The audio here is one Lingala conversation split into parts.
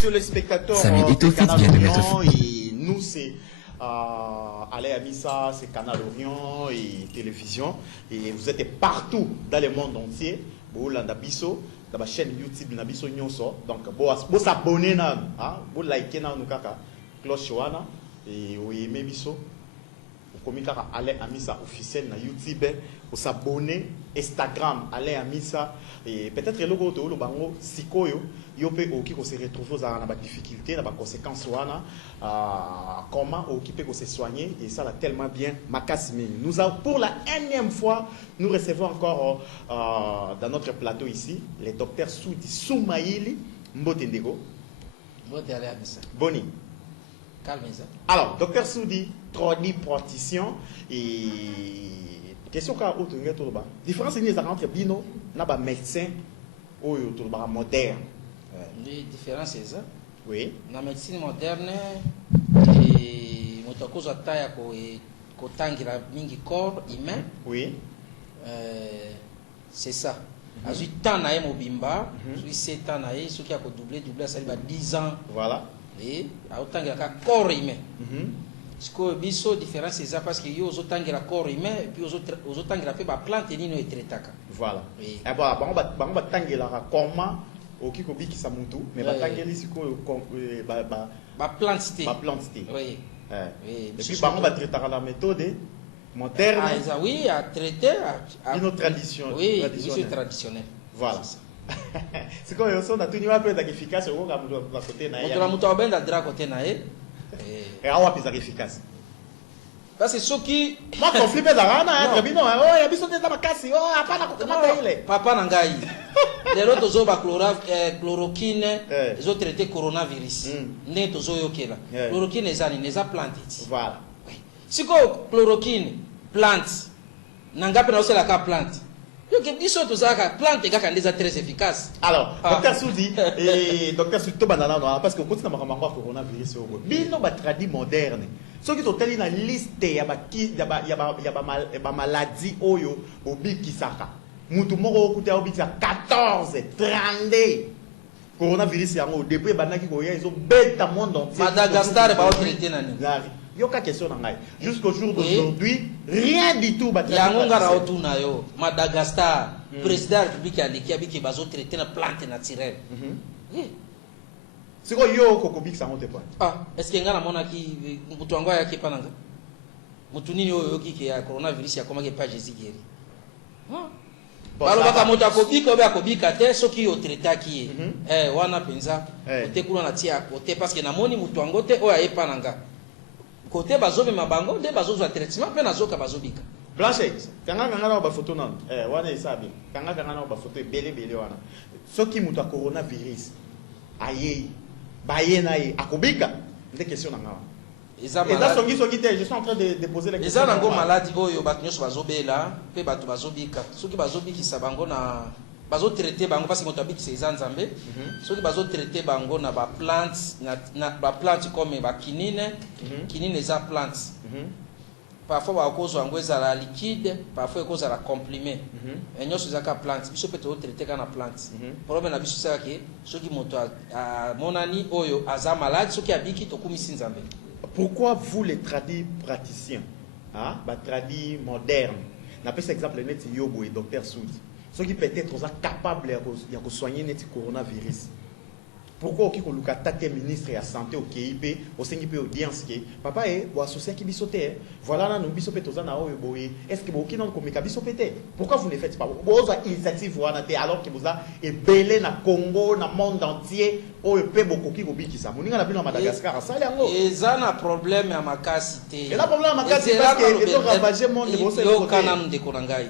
téléspectateurs de Canal Orient, et nous c'est Alain Amissa, c'est Canal Orient et télévision, et vous êtes partout dans le monde entier. Vous Bisso, dans la chaîne YouTube Nabiso Nyonso, donc vous s'abonnez, vous likez nous kaka cloche wana et vous aimez Bisso. Vous commentez Alain Amissa officiel na YouTube, vous s'abonnez Instagram Alain Amissa et peut-être le logo de bango sikoyo yope oki ko se retrouver dans la difficulté, dans la conséquence wana comment oki peut se soigner et ça l'a tellement bien makasimi. Nous avons pour la énième fois nous recevons encore dans notre plateau ici le docteur Soudi Soumaïli Mbotendego. Mbote Alain Amissa. Boni. Calmez-vous. Alors, docteur Soudi, tradipraticien et question qu'a autre la différence entre bino na ba médecin ou moderne. La différence c'est ça. Oui. La médecine moderne et motoko za taya ko tangira mingi corps humain. Oui. C'est ça. À 8 ans na mobimba, 7 ans na ce qui a doubler ça va 10 ans. Voilà. Et à autant que corps humain. Ce que biso différence c'est ça parce que yo autant que corps humain et puis aux autant que fait ba plante ni no etretaka. Voilà. Et bah ba tangela comment oki ko biki samuntu mais ba tangeli siko ba plante. Ba plante. Oui. Et puis ba traiter la méthode moderne. Ah oui, à traiter à une tradition. Oui, c'est traditionnel. Voilà. C'est quoi le son de tout niveau peut être efficace au côté na ya. On doit ben d'adra côté na et awa plus efficace. Parce que ceux qui moi conflit pe zarana hein bino oh ya biso teta makasi oh hapana kukamata ile. Papa na ngai. Les autres zo ba chloroquine, les autres traiter coronavirus. Ne tozo yokela. Chloroquine ezani neza planted. Voilà. Si ko chloroquine plante nangape na osela ka plante. Plante est très efficace. Alors, docteur Soudi et docteur Soudi parce que continue à coronavirus bino ba tradi moderne. Ceux qui sont tellement dans liste ya ba maladie oyo obiki saka. Mutu moko okuta obiki 14 32. Coronavirus yango depuis banaki ko ya iso beta monde entier. Madagascar ba traiter nani. Yoka question nangai. Jusqu'au jour d'aujourd'hui, rien du tout ba traiter. Yango ngara otuna yo Madagascar, président de la République aliki abiki bazo traiter na plante naturelle. C'est quoi yo kokobik ça monte pas. Ah, est-ce que ngana mona ki mutu wango yake pananga? Mutu nini yo ki ya coronavirus ya koma ke pas Jésus guéri. Baloba moto akobika obe akobika te soki yo traiter ki wana penza ote kuna na tia ote parce que na moni mutu wango te oya epananga. Côté bazobe mabango de bazozo traitement pe nazoka bazobika. Blanche kanga na ba photo non wana isabi kanga na ba photo belé wana soki mutu coronavirus aye baye na ye akobika ndé question nanga eza songi te je suis en train de poser la question eza nango maladie oyo bato nyonso bazobela pe bato bazobika soki bazobikisa bango na bazo traiter bango parce que moto abikisa eza nzambe soki bazo traiter bango na ba plante na ba plante comme ba kinine kinine eza plante parfois ba cause yango ezala liquide parfois cause la comprimé et nyonso eza ka plante biso pe to traiter kana plante problème na biso c'est que soki moto a monani oyo aza malade soki abiki to kumisi nzambe. Pourquoi vous les tradis praticiens ba tradis modernes na pesa exemple net yobo et docteur Soudi ceux qui peut-être sont capables de soigner le coronavirus. Pourquoi au Kiko Lukata ministre de la santé au KIP, au CNIP audience qui papa est ou associé qui bisoté voilà là nous bisoté tous na oyoboé est-ce que beaucoup non comme bisoté pourquoi vous ne faites pas vos initiatives voilà alors que vous a belé na Congo na monde entier oyo pe beaucoup qui biki ça moninga na bino Madagascar ça yango ezana problème ya makasi te et la problème makasi parce que ils ont ravagé monde de bosser yo kana ndekona ngai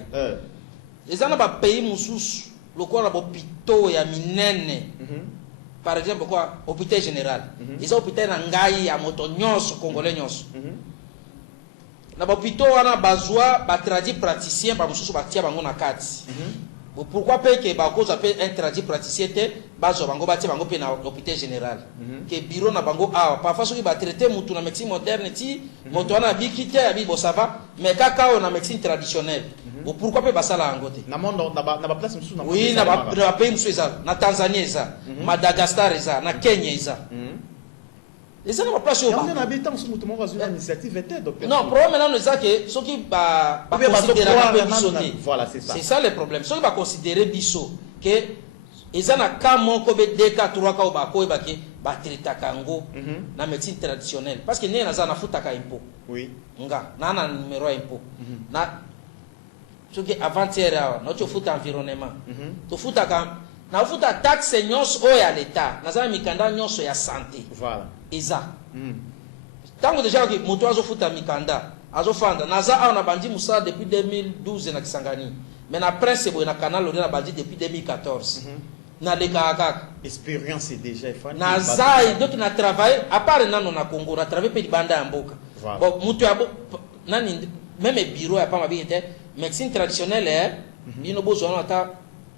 ezana ba pays mususu lokola bopito ya minene. Par exemple, quoi, hôpital général. Ils ont hôpital ngai ya moto nyonso congolais nyonso. Na hôpital wana bazwa ba tradi praticien ba mususu batia bango na kati. Bon, pourquoi pas que Bako appelle un traduit praticien bazo bango bati bango pe na l'hôpital général que bureau na bango parfois ceux qui va traiter mutu na médecine moderne ti moto na bikite abi bo ça va mais kaka on na médecine traditionnelle bon pourquoi pas basala angote na monde na place musu na oui na ba pays musu eza na Tanzanie eza Madagascar eza na Kenya eza eza na ba place yo ba na habitant musu mutu mo bazuna initiative était docteur non problème maintenant c'est que ceux qui ba considérer biso voilà c'est ça le problème ceux qui va considérer biso que eza na cas moko be 2 cas 3 cas ba ko ba ke ba traiter kango na médecine traditionnelle parce que né na za na futaka impôt oui nga na numéro impôt na ceux qui avant-hier na to futa environnement to futa ka na futa taxe nyonso o ya l'état na za mikanda nyonso ya santé voilà eza tango déjà que moto azo futa mikanda azo fanda na za a na bandi musa depuis 2012 na Kisangani mais na presse bo na canal na bandi depuis 2014 na lekaka expérience c'est déjà na za donc na travail à part nano na Congo na travail pe banda ya mboka bon mutu ya nani même bureau ya pa mabite médecine traditionnelle bino bozo na ta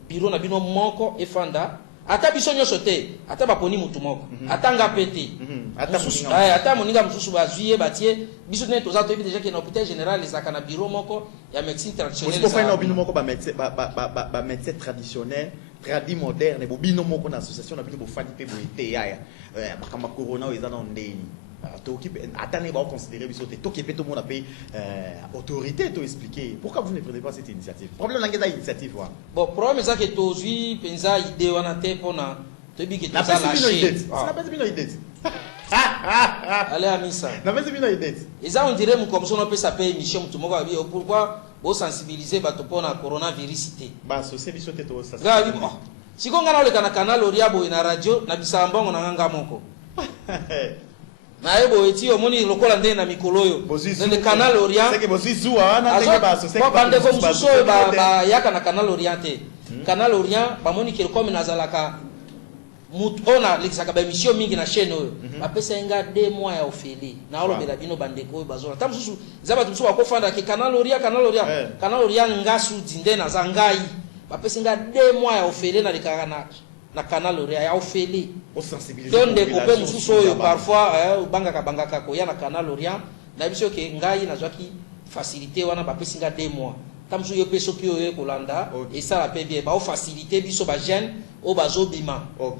bureau na bino moko e fanda ata biso nyonso te ata baponi mutu moko ata nga pete ata moninga mususu bazuye batie biso ne toza to déjà que na hôpital général les akana bureau moko ya médecine traditionnelle ko fa na bino moko ba médecin traditionnel tradi moderne bo bino moko na association na bino bo fandi pe bo ete ya makama corona o ezana ndeni to ki atane ba considérer biso te to ki pe to mona pe autorité to expliquer pourquoi vous ne prenez pas cette initiative problème la ngeza initiative wa bon problème ça que tozui penza idée wana te pona to bi que to ça lâcher ça pas bino idée allez à misa na pas bino idée ils on dirait comme ça on peut s'appeler émission tout moko bi pourquoi bo sensibiliser bato pona coronavirus te ba associer biso te to ça si ko ngana le kana canal oriabo na radio na bisambongo na nganga moko na ebo eti omoni lokola ndene na mikolo yo le canal orient c'est que bosi zuwa na ndenge ba associer ba bande ko mususu ba yaka na canal orienté canal orient ba moni ke comme nazalaka mutu ona lekisaka ba émission mingi na chaîne oyo ba pesa nga 2 mois ya ofeli na olobela bino bande ko bazona tam mususu zaba mususu wa ko fanda ke canal orient canal orient ngasu dinde na zangai ba pesa nga 2 mois ya ofeli na lekaka na canal orient ya ofeli au sensibiliser donc de couper mususu oyo parfois bangaka ko ya na canal orient na biso ke ngai na zwaki facilité wana ba pesa nga 2 mois tam mususu yo peso ki oyo kolanda et ça la paie bien ba o facilité biso ba jeune o bazo bima o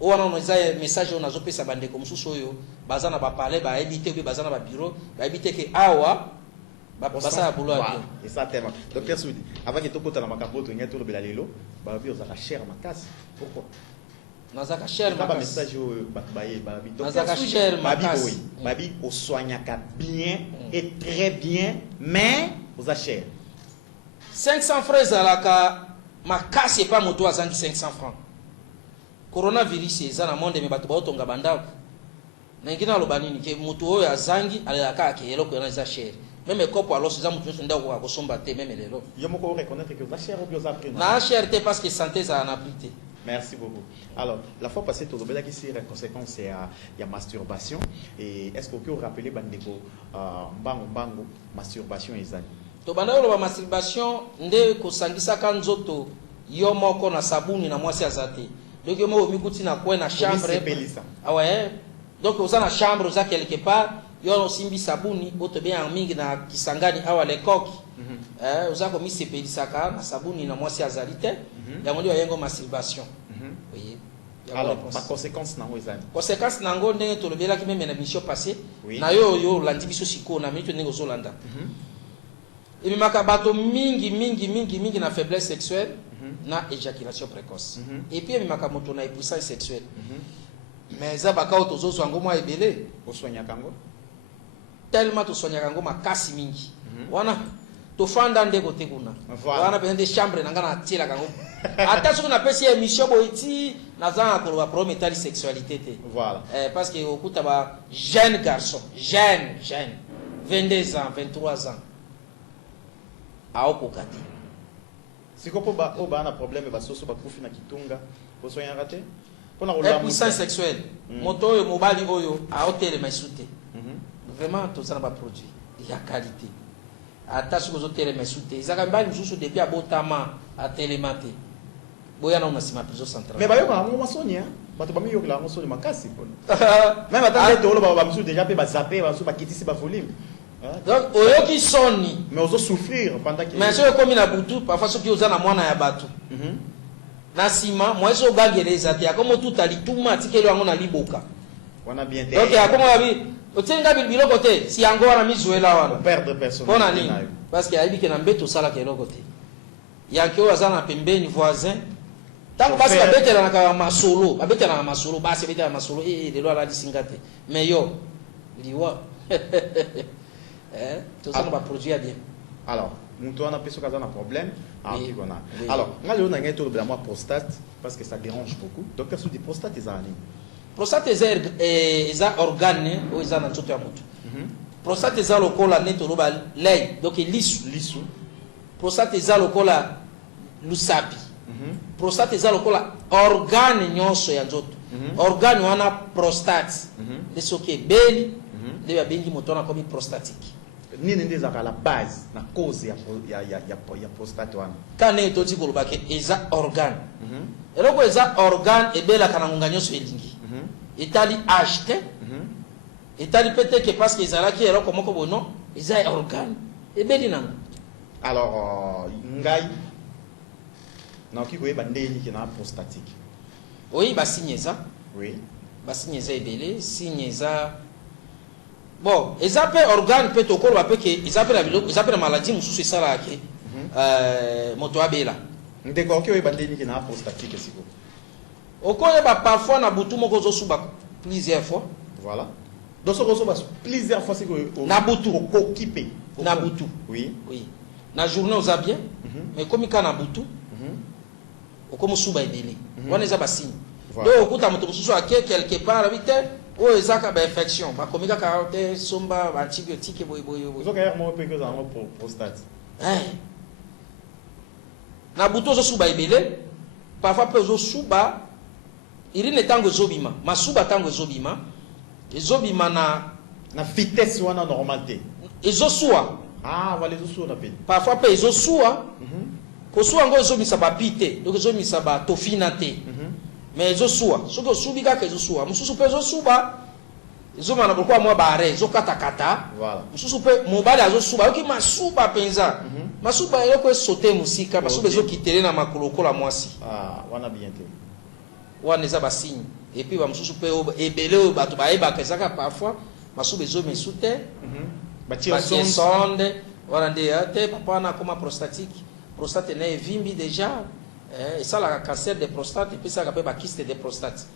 wana no za message on azopesa bande ko mususu oyo bazana ba parler ba éviter que bazana ba bureau ba éviter que awa basa ya boulot bien et ça tellement docteur Soudi avant que tokota na makambo to ngeto lobela lelo ba bi ozaka cher makasi pourquoi nazaka cher makasi ba message oyo baye ba bi nazaka cher makasi ba bi o soignaka bien et très bien mais oza cher 500 francs alaka makasi pas moto azangi 500 francs coronavirus eza na monde me bato ba otonga bandako na ngina loba nini ke moto oyo azangi alaka ke eloko yana za cher même kopo alors ça mutu nda ko kosomba te même lelo yo moko reconnaître que oza cher ou bien oza prix na cher te parce que santé ça na prix te. Merci beaucoup. Alors, la fois passée, tu as dit que la conséquence, il y a masturbation. Et est-ce que vous rappelez Bandeko, bango, masturbation et zani? To bandeko la masturbation, nde kosangisa kanzoto, yo moko na sabuni na mwasi azate. Donc yo mo mikuti na kwa na chambre. Ah ouais. Donc oza na chambre, oza quelque part, yo simbi sabuni, oto bien mingi na Kisangani awa le coq. Oza ko mi sepelisaka na sabuni na mwasi azalite. Yango ndio yengo masturbation. Oui. Alors, ma conséquence nango ezani. Conséquence nango ndenge to lobela ki même na mission passée. Na yo landi biso siko na minute ndenge zo landa. Et mi makabato mingi na faiblesse sexuelle na éjaculation précoce. Et puis mi makamoto na épuissance sexuelle. Mais ça baka otozo zwango mwa ebele o soigna kango. Tellement to soigna kango makasi mingi. Wana to fanda ndeko te kuna wana pende chambre nanga na tila kango ata soki na pesi émission boiti nazanga ko ba prometali sexualité te voilà parce que okuta ba jeune garçon jeune 22 ans 23 ans a okokati siko po ba o ba na problème ba soso ba kufi na kitunga ko soigna raté pona ko la puissance sexuelle moto oyo mobali oyo a hôtel maisute vraiment to ça na ba produit ya qualité ata soki ozotelema esute ezaka mbali mosusu depuis abotama à télématé. Boya na unasima prison centrale. Mais bayo ka ngoma sonia. Bato bami yokla ngoma sonia makasi pona. Même attendez to lo ba misu déjà pe ba zapper ba so ba kitisi ba volume. Donc oyoki soni. Mais ozo souffrir pendant que mais so comme na butu parfois so ki oza na mwana ya batu. Na sima moi so gangeleza te akomo tutalituma tikelo yango na liboka. Wana bien te. Donc akomo abi otenga bililo kote si yango wana mizuela wana. Perdre personne. Pona nini? Parce que ayibi ke na mbeto sala ke lokote. Yanke oza na pembeni voisin. Tant parce que betela na masolo, betela na masolo, basi betela na masolo lelo ala disingate. Mais yo liwa tout ça va produire bien. Alors, nous on a plus un problème. Oui. Alors, on a un tour de la prostate parce que ça dérange beaucoup. Docteur Soudi, prostate est ani. Prostate est un organe ou est un antidote à moto. Prostate est un local à neto lei donc lisu. Prostate est un local à lusapi. Prostate est un local à organe nyonso ya nzoto. Organe wana prostate. De ce qui est belle, de ya bengi moto na comme prostatique. Nini ndeza ka la base na cause ya prostate wana. Kane toti koloba ke eza organe. Eloko eza organe ebela kana ngunganyoso elingi. Etali acheté. Etali peut-être que parce que ezala ki eloko moko bono eza organe. Ebeli nango. Alors ngai na ki koyeba ndeni ki na prostatique. Oui, ba signe ça. Oui. Ba signe ça ebele, signe ça. Bon, eza pe organe peut to koloba pe ke eza pe la biloko, eza pe la maladie mususu esala ke moto abela. Ndeko ki koyeba ndeni ki na prostatique siko. Okoyeba parfois na butu moko zo suba plusieurs fois. Voilà. Donc ce reçoit plusieurs fois c'est que na butu occupé. Na butu. Oui. Oui. Na journée oza bien, mais comme ka na butu. Okomo suba ebele. Wana eza ba signe. Donc okuta moto mususu ake quelque part vite o ezaka ba infection, ba komika ka te somba antibiotique boy. Ozo ka mo pe que za mo prostate. Na butu ozo suba ebele, parfois pe ozo suba irine tango ezobima, masuba tango ezobima, ezobima na vitesse wana normalité. Ezosua. Ah, voilà ezosua na pe. Parfois pe ezosua. Kosuwa ngo ezomisa ba pite, donc ezomisa ba tofina te. Mais ezosua, soki osubika ke ezosua, mususu pe ezosuba. Ezoma na pourquoi moi ba arrêt, ezokata kata. Voilà. Mususu pe mobali azosuba, yoki masuba penza. Masuba eloko esote musika, masuba ezokitele na makolo kola mwasi. Ah, wana bien te. Wana eza ba signe. Et puis ba mususu pe ebele bato ba eba kezaka parfois masuba ezomesute. Ba sonde, wana nde te papa na koma prostatique. Prostate na evimbi déjà. Et ça la cancer de prostate et puis ça appelle ba kyste de prostate.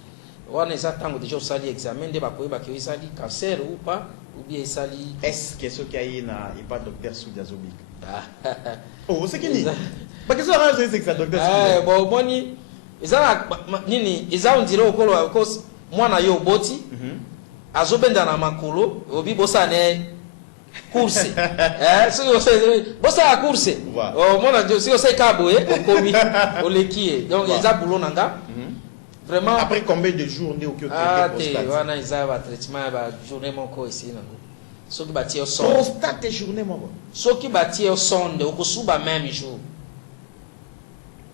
Wana eza tango déjà osali examen de ba koyeba ke ezali cancer ou pas ou bien ezali est-ce que ce qui a na il pas docteur Soudi Azobik. Oh, c'est qui ni? Ba que ça raison c'est que ça docteur Soudi. Bon boni ezala nini eza on dirait okolo cause mwana yo boti azobenda na makolo obi bosane course bosa ya course oh mona ndio sio sai kabo okomi olekie donc eza boulot nanga vraiment après combien de jours ndio okyo prostate wana eza ba traitement ba journée moko ici nango soki batie au sonde prostate journée moko soki batie au sonde okosuba même jour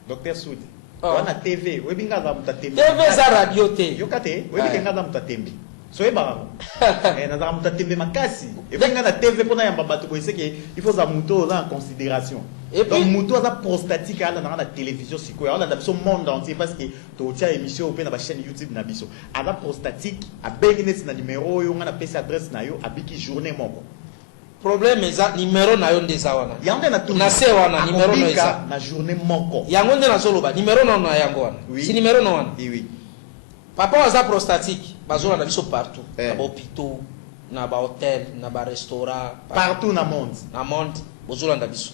docteur Soudi wana TV webinga za mutatembe TV za radio te yokate webinga za mutatembe so eba na za mutatembe makasi ebinga na TV pona yamba bato ko iseke il faut za muto za en considération et donc muto za prostatique ala na télévision siko ala na biso monde entier parce que to tia émission au pe na ba chaîne YouTube na biso ala prostatique a benginesi na numéro yo ngana pesa adresse na yo abiki journée moko problème eza numéro na yo ndeza wana yango na na se wana numéro no eza na journée moko yango nde na zoloba numéro no na yango wana si numéro no wana oui papa waza prostatique bazola na biso partout na ba hôpital na ba hôtel na ba restaurant partout na monde bozola na biso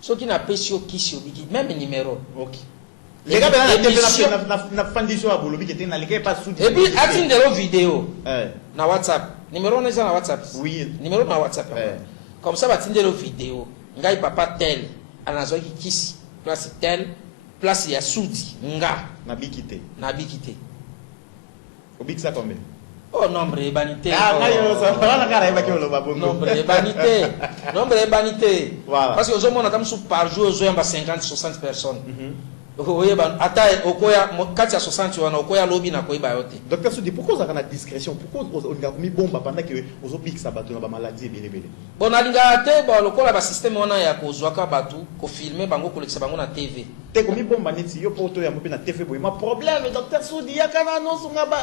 soki na pesi okisi obiki même numéro OK les gars na fandisho ya bolobi ke te na leke pas sous et puis atindelo vidéo na WhatsApp numéro na eza na WhatsApp oui numéro na WhatsApp comme ça batindelo vidéo ngai papa tel anazoki kisi place tel place ya Soudi nga na bikité obikisa combien Oh, nombre et vanité. Nombre et vanité. Nombre et vanité. Voilà. Parce que aujourd'hui, on a par jour, on a 50-60 personnes. Attends, au Koya, 460, on a au Koya lobby na Koya bayote. Docteur Soudi, pourquoi vous avez la discrétion? Pourquoi on a mis bombe pendant que vous avez ça bateau na maladie belé? Bon, on a l'ingate, bon, le Koya ba système on a ya ko zwaka bateau, ko filmer bango ko lekisa bango na TV. T'es comme bombe neti yo poto ya mopé na TV boy. Ma problème, docteur Soudi, ya kana non sunga ba.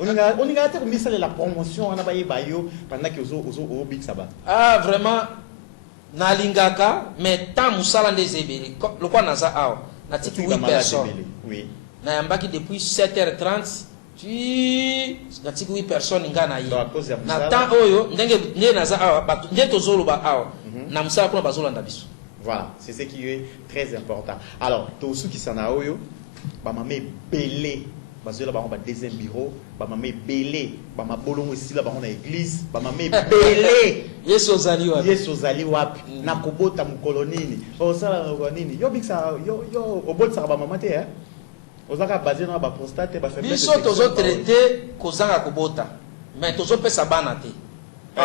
On a été remis ça la promotion, on a baillé bayo pendant que vous big sabat. Ah, vraiment, na lingaka, mais tant musala ndezebele. Le quoi naza aw, na tiki 8 personnes. Oui. Na yambaki depuis 7h30, tu na tiki 8 personnes ngana yi. Na temps oyo, ndenge naza aw, batu ndenge tozolo ba aw. Na musala kuna bazolo ndabiso. Voilà, c'est ce qui est très important. Alors, tous ceux qui s'en a oyo, ba mamé belé. Parce que là, on a deuxième bureau, on a belé, on a bolon ici là, on a église, on a belé. Yes ozali wapi. Yes ozali wapi. Na kobota mukolonini. O sala mukolonini. Yo bixa yo obot sa ba mamate hein. Ozaka basé na ba prostate ba faiblesse. Biso tozo traité kozanga kobota. Mais tozo pesa bana te.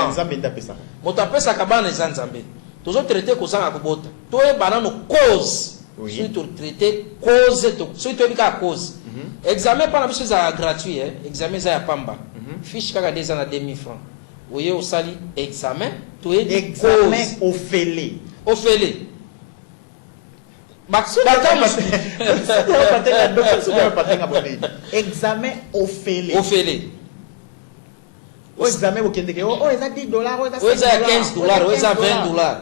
Nzambe ndapesa. Moto apesa kabana nzambe. Tozo traité kozanga kobota. Toye bana no cause. Oui. Si tu traité cause to, si tu bika cause. Examen pas biso za gratuit hein. Examen za ya pamba. Fiche kaka 2 ans à 2000 francs. Oye osali examen, toye examen ofele. Ofele. Examen ofele. Ofele. O examen au Kenya, oh, ils ont $10, ils ont $15, ils ont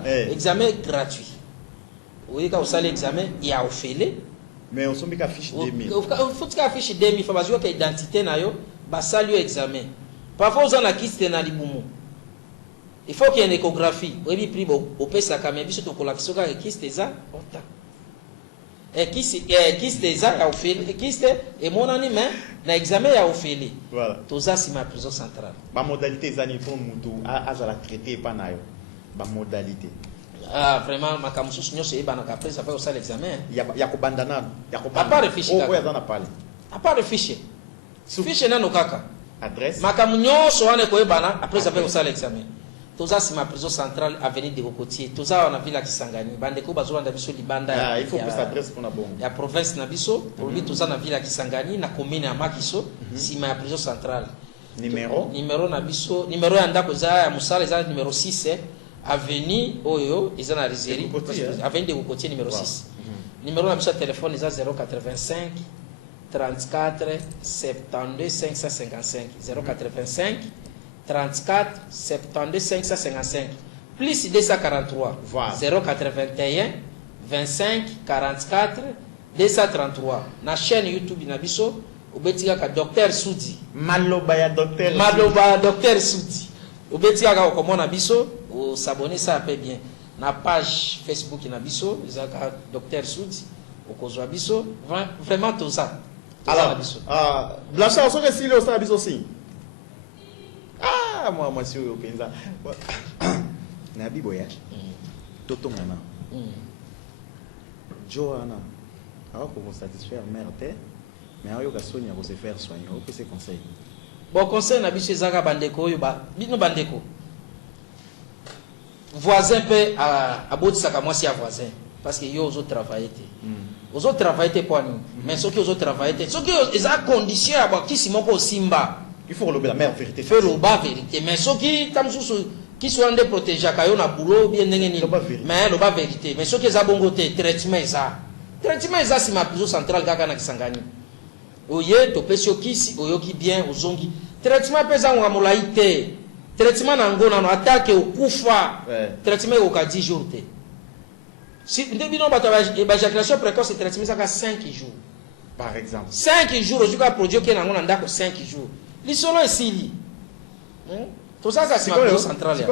$20. Examen gratuit. Oui, quand vous allez l'examen, il y a ofele. Mais on s'oublie qu'à fiche 2000. Il faut qu'à fiche 2000, il faut que l'identité na yo, bah ça lui examen. Parfois vous en a quitté na libumu. Il faut qu'il y ait une échographie. Oui, puis au pesa caméra, biso to kolakso ka kiste za, ota. Et kiste za ya ofele, kiste et mon ami mais na examen ya ofele. Voilà. Toza si ma prison centrale. Ba modalité zani pour mutu a za la traiter pas na yo. Ba modalité. Ah, vraiment, ma camusus nyo se banaka après ça fait aussi l'examen. Il y a ko bandana, il y a ko bandana. À part le fichier. Oh, ouais, dans la parle. À part le fichier. Fichier na no kaka. Adresse. Ma camunyo so ane ko bana après ça fait aussi l'examen. Toza si ma prison centrale avenue de Bokotier. Toza on a vu la Kisangani. Bande ko bazolanda biso libanda. Ah, il faut que ça adresse pour na bon. Ya province na biso, pour lui toza na ville la Kisangani na commune ya Makiso, si ma prison centrale. Numéro na biso, numéro ya ndako za ya musala za numéro 6 avenue Oyo, ils ont la réserve. Avenue de Bokotier numéro 6. Numéro na biso téléphone ils ont 085 34 72 555 085 34 72 555 plus 243 voilà. 081 25 44 233 na chaîne YouTube na biso obetika ka Docteur Soudi maloba ya Docteur Soudi obetika ka okomona biso o s'abonner ça peut bien na page Facebook na biso ezaka Docteur Soudi okozwa biso vraiment tout ça. Alors Blanchard so que si le ça biso aussi. Ah, moi, monsieur, au Penza. Nabi Boya. Toto Mama. Johanna. Alors, pour vous satisfaire, merde, mais alors, il y a soigner pour se faire soigner. Au que c'est conseil. Bon, conseil, Nabi Chézaka Bandeko, Yoba. Bino Bandeko. Voisin peut à bout de sac à moi, si à voisin. Parce que yo, aux autres travaillent. Aux autres travaillent pour nous. Mais ceux qui aux autres travaillent, ceux qui ont condition à voir qui s'y manque au Simba. Il faut relever la meilleure vérité. Faire le bas vérité. Mais ceux qui sont des protégés, quand ils ont un boulot, bien n'engagent mais le bas vérité. Mais ceux qui ont bon côté, traitement est ça. Traitement est ça, c'est ma prison centrale, Gagana qui s'engage. Oye, to pesio kisi, oyo qui bien, aux zongi. Traitement pesant ou amolaïté. Traitement n'angona, no attaque au koufa. Traitement au cas 10 jours. Si nous avons une éjaculation précoce, c'est traitement ça 5 jours. Par exemple. 5 jours, je vais produire qu'il y a un 5 jours. Les solos ici. Tout ça, c'est ma centrale.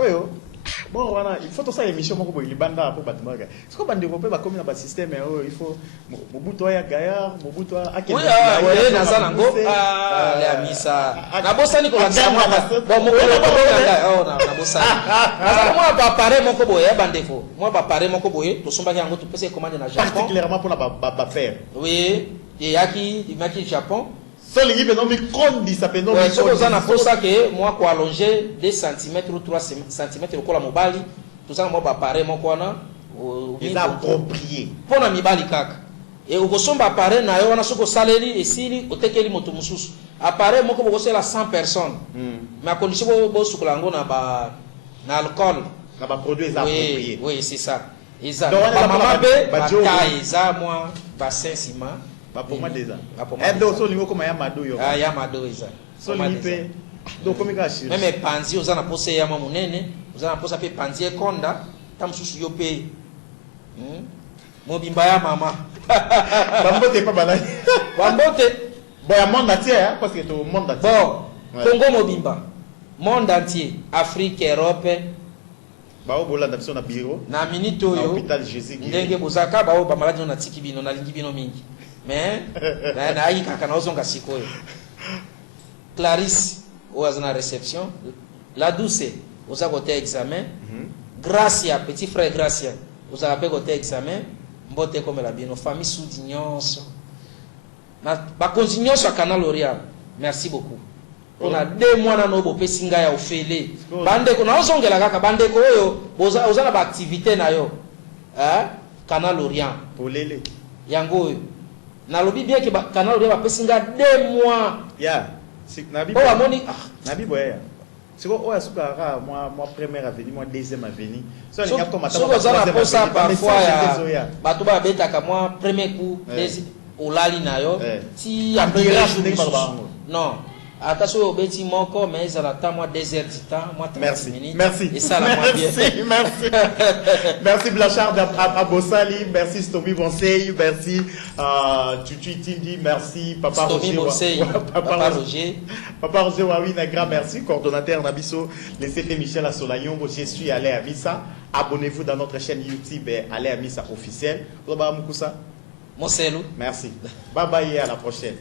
Bon, voilà, il faut tout ça émission pour les bandes pour bâtiment. Ce qu'on va développer comme un système, il faut Mobutoya Gaillard, Mobutoya Akene. Oui, oui, Nazanango, les amis, ça. Nabosa Nicolas, bon, mon Nabosa. Moi, pas pareil, mon coboye, bandefo. Moi, pas pareil, mon coboye, tout son bagage, tu peux se commander dans le Japon. Particulièrement pour la faire. Oui, et Yaki, Japon. So les gens ont mis condi ça peut non. Ouais, ce que vous en avez pour ça que moi quoi allonger 2 cm ou 3 cm au la mobali, tout ça moi pareil mon quoi na. Ils approprié. Pour na mibali kaka. Et au somba appareil na yo na soko salary et sili otekeli moto mususu. Appareil moko boko la 100 personnes. Mais à condition bo sukulango na ba na alcool. Na ba produits appropriés. Oui, c'est ça. Eza ba mama be ba taille za moi bassin ciment. Ba pour moi déjà. Et donc so niveau comme ya mado yo. Ah ya mado eza. So lipe. Donc comme ka shiri. Même panzi ozana pose ya mama munene, ozana pose pe panzi e konda, tamsusu yo pe. Mobimba ya mama. Bambote pas balai. Bambote. Bon, il y a monde entier, hein, parce que tout le monde entier. Bon, ouais. Congo Mobimba. Monde entier. Afrique, Europe. Bah, au na bureau. Na minito yo. Hôpital Jésus. Ndenge bozaka ba ba maladi na tiki bino na lingi bino mingi. Mais na ayi kaka na ozonga sikoyo. Clarisse oazana réception. La douce oza côté examen. Gracia, petit frère Gracia. Oza pe côté examen. Mbote comme la bino famille soudinionso. Ba continuons sur Canal L'Oréal. Merci beaucoup. On a 2 mois na no bope singa ya ofele. Bande ko na ozongela kaka bande ko yo boza na ba activité na yo. Canal L'Oréal. Polele. Yango yo. Na lobi bien que Canal L'Oréal ba pesinga 2 mois. Ya. C'est na bi. Oh amoni na bi boya. C'est quoi oya suka moi première avenue, moi deuxième avenue. So il y a comme ça parfois ya bato ba betaka moi premier coup olali na yo ti après non attention obeti moko mais ça attend moi 2 heures du temps moi 30 minutes merci et ça la moi bien merci merci Blanchard Abosali, merci Stomy Bonseil, merci Tutu Tindi, merci Papa Roger Papa Roger Wawi Nagra, merci coordonnateur Nabiso laissez Michel Assolayongo, je suis allé à Missa. Abonnez-vous dans notre chaîne YouTube Allez à Missa officielle. Merci. Bye bye et à la prochaine.